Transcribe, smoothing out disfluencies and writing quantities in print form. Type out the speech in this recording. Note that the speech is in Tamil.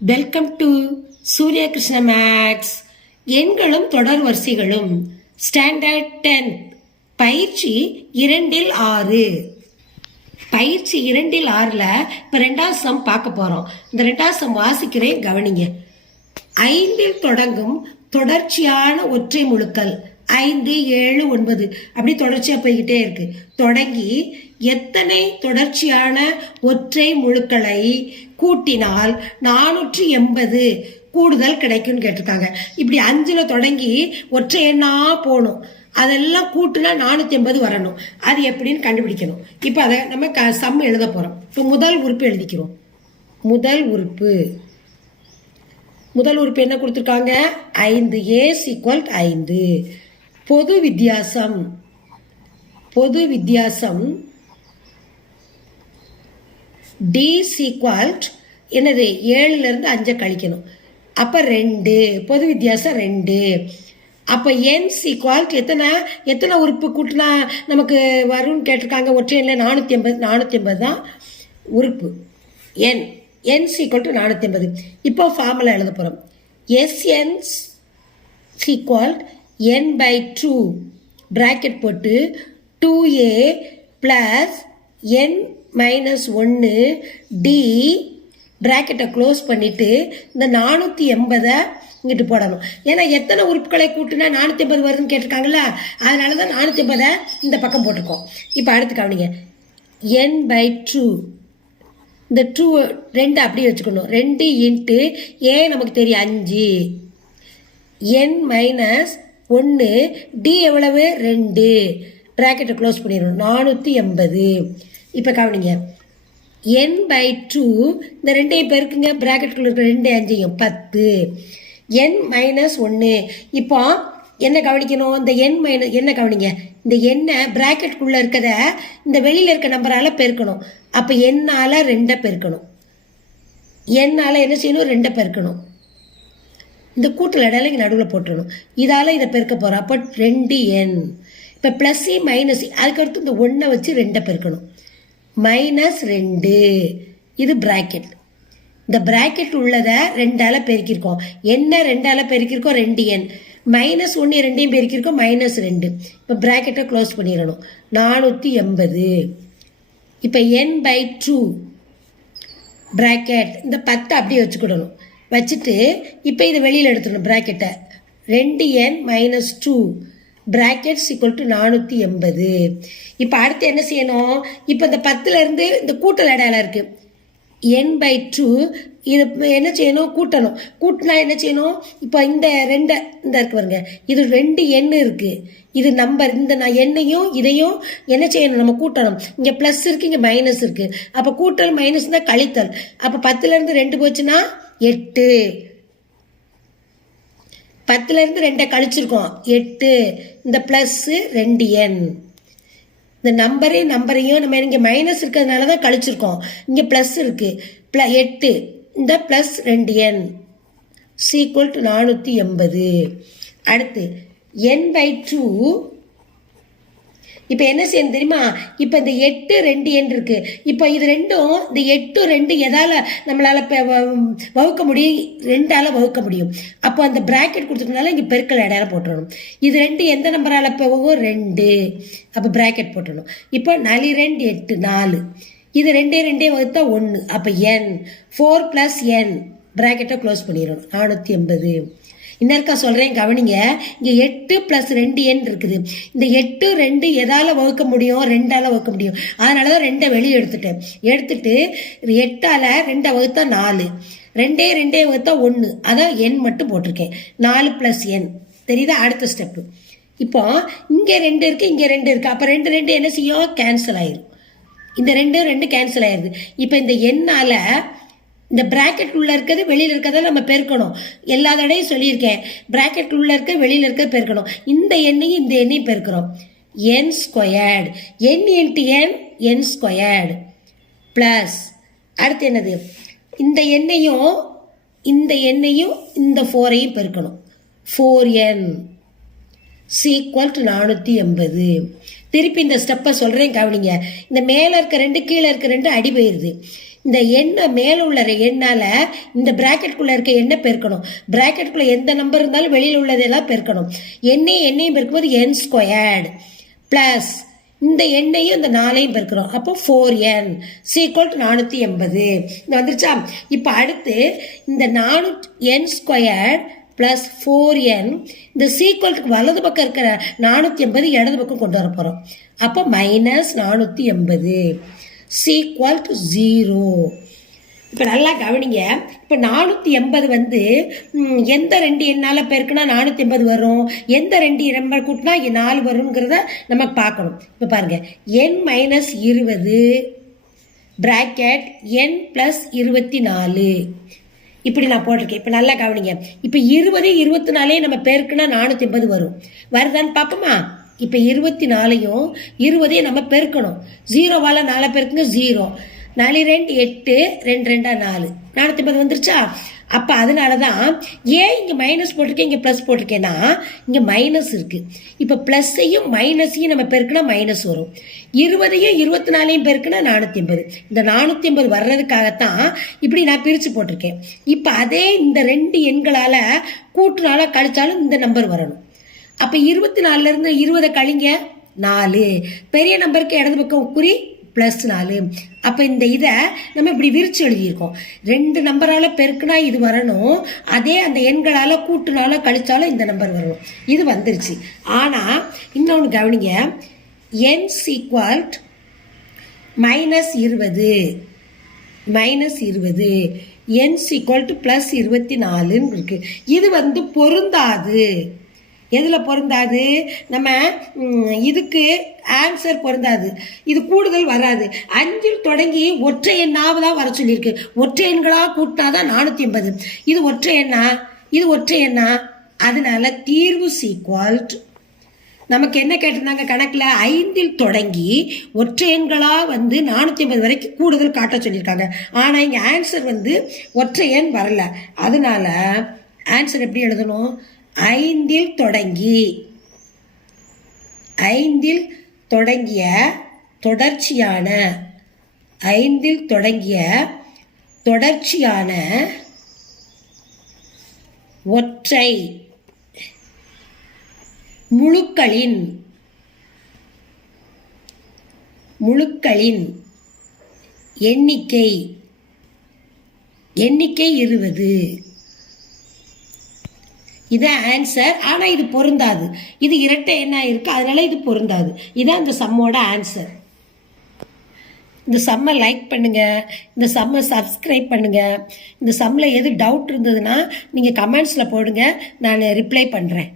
Welcome to Surya Krishna maths. எண்களும் தொடர் வரிசைகளும் ஸ்டாண்டர்ட் 10 பயிற்சி 2-6. பயிற்சி 2-6ல் இப்போ 2வது சம் பார்க்க போகிறோம். இந்த 2வது சம் வாசிக்கிறேன், கவனிங்க. 5ல் தொடங்கும் தொடர்ச்சியான ஒற்றை முழுக்கள் 5, 7, 9 அப்படி தொடர்ச்சியாக போய்கிட்டே இருக்கு. தொடங்கி எத்தனை தொடர்ச்சியான ஒற்றை முழுக்களை கூட்டினால் 480 கூடுதல் கிடைக்கும்னு கேட்டிருக்காங்க. இப்படி 5ல் தொடங்கி ஒற்றை எண்ணா போகணும், அதெல்லாம் கூட்டுனா 480 வரணும். அது எப்படின்னு கண்டுபிடிக்கணும். இப்போ அதை நம்ம சம் எழுத போகிறோம். இப்போ முதல் உறுப்பு எழுதிக்கிறோம். முதல் உறுப்பு என்ன கொடுத்துருக்காங்க? 5. A = 5. பொது வித்தியாசம் D = என்னது? 7லிருந்து 5 கழிக்கணும். அப்போ 2. பொது வித்தியாசம் 2. அப்போ N = எத்தனை உறுப்பு கூட்டினா நமக்கு வரும்னு கேட்டிருக்காங்க. ஒற்றை எண்ணில் 480 தான் உறுப்பு. N = 480. இப்போ ஃபார்முலா எழுத போகிறோம். SN = n/2 பிராக்கெட் போட்டு 2a + n - 1 d பிராக்கெட்டை க்ளோஸ் பண்ணிட்டு இந்த 480 இங்கிட்டு போடணும். ஏன்னா எத்தனை உறுப்புகளை கூட்டினா 480 வருதுன்னு கேட்டிருக்காங்களா, அதனால தான் 480 இந்த பக்கம் போட்டிருக்கோம். இப்போ அடுத்து கவனிங்க. n/2 இந்த 2 அப்படியே வச்சுக்கணும். 2 × a நமக்கு தெரியும் 5, n - 1 d எவ்வளவு? 2 பிராக்கெட்டை க்ளோஸ் பண்ணிடணும். 480. இப்போ கவனிங்க. n/2 இந்த 2ஐயும் பெருக்குங்க. பிராக்கெட்டுக்குள்ள இருக்கிற 2 5 10. n - 1. இப்போ என்ன கவனிக்கணும்? இந்த என்ன கவனிங்க. இந்த எண்ணை பிராக்கெட்டுக்குள்ள இருக்கிறத இந்த வெளியில் இருக்க நம்பரால பெருக்கணும். அப்போ எண்ணால 2 பெருக்கணும். எண்ணால என்ன செய்யணும்? 2 பெருக்கணும். இந்த கூட்டல் இடையில இங்கே நடுவில் போட்டுடணும். இதால் இதை பெருக்க போகிறோம். அப்போ 2n. இப்போ ப்ளஸ் மைனஸ் அதுக்கடுத்து இந்த 1 வச்சு 2 பெருக்கணும். -2 இது பிராக்கெட். இந்த பிராக்கெட் உள்ளதை 2ஆல் பெருக்கியிருக்கோம். என்ன 2ஆல் பெருக்கியிருக்கோம்? 2n. -1 2ஐயும் பெருக்கியிருக்கோம். -2. இப்போ பிராக்கெட்டை க்ளோஸ் பண்ணிடணும். 480. இப்போ n/2 பிராக்கெட் இந்த 10 அப்படியே வச்சுக்கிடணும். வச்சுட்டு இப்போ இதை வெளியில் எடுத்துடணும் பிராக்கெட்டை. 2n - 2 bracket = 480. இப்போ அடுத்து என்ன செய்யணும்? இப்போ இந்த 10லேருந்து இந்த கூட்டல் இடையில இருக்குது n/2. இது என்ன செய்யணும்? கூட்டணும். கூட்டினா என்ன செய்யணும்? இப்போ இந்த 2 இந்த இருக்கு பாருங்க, இது 2 எண் இருக்குது. இது நம்பர். இந்த எண்ணையும் இதையும் என்ன செய்யணும்? நம்ம கூட்டணும். இங்கே ப்ளஸ் இருக்குது, இங்கே மைனஸ் இருக்குது. அப்போ கூட்டல் மைனஸ் தான் கழித்தல். அப்போ 10லேருந்து 2 போச்சுன்னா 8. 10லேருந்து 2 கழிச்சிருக்கோம் 8. இந்த ப்ளஸ்ஸு 2n. இந்த நம்பரையும் நம்ம இங்கே மைனஸ் இருக்கிறதுனால தான் கழிச்சிருக்கோம். இங்கே ப்ளஸ் இருக்குது. 8 இந்த ப்ளஸ் 2n = 480. அடுத்து n/2. இப்போ என்ன செய்யணும் தெரியுமா? இப்போ இந்த 8 2n இருக்கு. இப்போ இது ரெண்டும் இந்த 8 2 எதால் நம்மளால் வகுக்க முடியும்? 2ஆல் வகுக்க முடியும். அப்போ அந்த பிராக்கெட் கொடுத்துருக்கனால இங்கே பெருக்கல் இடையில போட்டுடணும். இது 2 எந்த நம்பரால் போகும்? 2. அப்போ பிராக்கெட் போட்டுடணும். இப்போ 4 2 8 4. இது 2 வகுத்தா 1. அப்போ n 4 + n பிராக்கெட்டை க்ளோஸ் பண்ணிடணும். 480. இன்னொருக்கா சொல்கிறேன், கவனிங்க. இங்கே 8 + 2n இருக்குது. இந்த 8 2 எதால் வகுக்க முடியும்? 2ஆல் வகுக்க முடியும். அதனால தான் 2 வெளியே எடுத்துட்டு 8ஆல் 2 வகுத்தா 4. 2 வகுத்தா 1. அதான் n மட்டும் போட்டிருக்கேன். 4 + n. தெரியுதா? அடுத்த ஸ்டெப்பு. இப்போ இங்கே 2 இருக்குது, இங்கே 2 இருக்குது. அப்போ 2 என்ன செய்யும்? கேன்சல் ஆயிரும். இந்த 2 கேன்சல் ஆயிடுது. இப்போ இந்த எண்ணால் இந்த பிராக்கெட் உள்ள இருக்கிறது வெளியில் இருக்கிறத நம்ம பெருக்கணும். எல்லா தடையும் சொல்லியிருக்கேன். பிராக்கெட் உள்ள இருக்க வெளியில் இருக்க பெருக்கணும். இந்த எண்ணையும் இந்த எண்ணையும் பெருக்கிறோம். n². n × n² ப்ளஸ் அடுத்து என்னது? இந்த எண்ணையும் இந்த 4ஐயும் பெருக்கணும். 4n = 480. திருப்பி இந்த ஸ்டெப்பை சொல்கிறேன், கவனிங்க. இந்த மேலே இருக்க 2 கீழே இருக்க 2 அடி போயிடுது. இந்த எண்ணை மேலே உள்ள எண்ணால் இந்த ப்ராக்கெட்டுக்குள்ளே இருக்க எண்ணை பெருக்கணும். ப்ராக்கெட்டுக்குள்ளே எந்த நம்பர் இருந்தாலும் வெளியில் உள்ளதெல்லாம் பெருக்கணும். எண்ணையும் பெருக்கும்போது என் ஸ்கொயர்டு ப்ளஸ் இந்த எண்ணையும் இந்த 4ஐயும் பெருக்கிறோம். அப்போ 4n = 480. இந்த வந்துருச்சா? இப்போ அடுத்து இந்த n ஸ்கொயர்ட் ப்ளஸ் 4n இந்த சீக்வல்ட்டுக்கு வலது பக்கம் இருக்கிற 480 இடது பக்கம் கொண்டு வர போகிறோம். அப்போ -480 = 0. இப்போ நல்லா கவனிங்க. இப்போ 480 வந்து எந்த 2 எண்ணால் பெருக்குனா 480 வரும், எந்த 2 நம்பர் கூட்டினா 4 வருங்கிறத நமக்கு பார்க்கணும். இப்போ பாருங்கள், n-20 பிராக்கெட் n + 24 இப்படி நான் போட்டிருக்கேன். இப்போ நல்லா கவனிங்க. இப்போ 20 24 நம்ம பெருக்குனா 480 வரும். வருதான்னு பார்ப்போமா? இப்போ 24ஐயும் 20ஐயும் நம்ம பெருக்கணும். 0வால் 4 பெருக்குங்க 0, 4 2 8, 2 2 4, 480 வந்துருச்சா? அப்போ அதனால தான் ஏன் இங்கே மைனஸ் போட்டிருக்கேன், இங்கே ப்ளஸ் போட்டிருக்கேன்னா இங்கே மைனஸ் இருக்குது. இப்போ ப்ளஸ்ஸையும் மைனஸையும் நம்ம பெருக்குனா மைனஸ் வரும். 20ஐயும் 24ஐயும் பெருக்குனா 480. இந்த 480 வர்றதுக்காகத்தான் இப்படி நான் பிரித்து போட்டிருக்கேன். இப்போ அதே இந்த 2 எண்களால் கூட்டுனால கழிச்சாலும் இந்த நம்பர் வரணும். அப்போ 24லேருந்து 20 கழிங்க 4, பெரிய நம்பருக்கு இடது பக்கம் குறி +4. அப்போ இந்த இதை நம்ம இப்படி விரிச்சு எழுதியிருக்கோம். 2 நம்பரால் பெருக்குனா இது வரணும், அதே அந்த எண்களால் கூட்டுனால கழிச்சாலும் இந்த நம்பர் வரணும். இது வந்துருச்சு. ஆனால் இன்னொன்று கவனிங்க, n = -20 n = +24 இருக்கு. இது வந்து பொருந்தாது. எதில் பொருந்தாது? நம்ம இதுக்கு ஆன்சர் பொருந்தாது. இது கூடுதல் வராது. 5 தொடங்கி ஒற்றை எண்ணாக தான் வர சொல்லியிருக்கு. ஒற்றை எண்களாக கூட்டினா தான் 480. இது ஒற்றை எண்ணா, இது ஒற்றை எண்ணா. அதனால தீர்வு நமக்கு என்ன கேட்டிருந்தாங்க கணக்கில்? 5 தொடங்கி ஒற்றை எண்களாக வந்து 480 வரைக்கும் கூடுதல் காட்ட சொல்லியிருக்காங்க. ஆனால் இங்கே ஆன்சர் வந்து ஒற்றை எண் வரல. அதனால ஆன்சர் எப்படி எழுதணும்? 5 தொடங்கிய தொடர்ச்சியான ஒற்றை முழுக்களின் எண்ணிக்கை 20. இது ஆன்சர். ஆனால் இது பொருந்தாது. இது இரட்டை என்ன இருக்கு, அதனால இது பொருந்தாது. இதான் இந்த சம்மோட ஆன்சர். இந்த சம்மை லைக் பண்ணுங்க, இந்த சம்மை சப்ஸ்கிரைப் பண்ணுங்க. இந்த சம்மில் எது டவுட் இருந்ததுன்னா நீங்கள் கமெண்ட்ஸில் போடுங்க, நான் ரிப்ளை பண்ணுறேன்.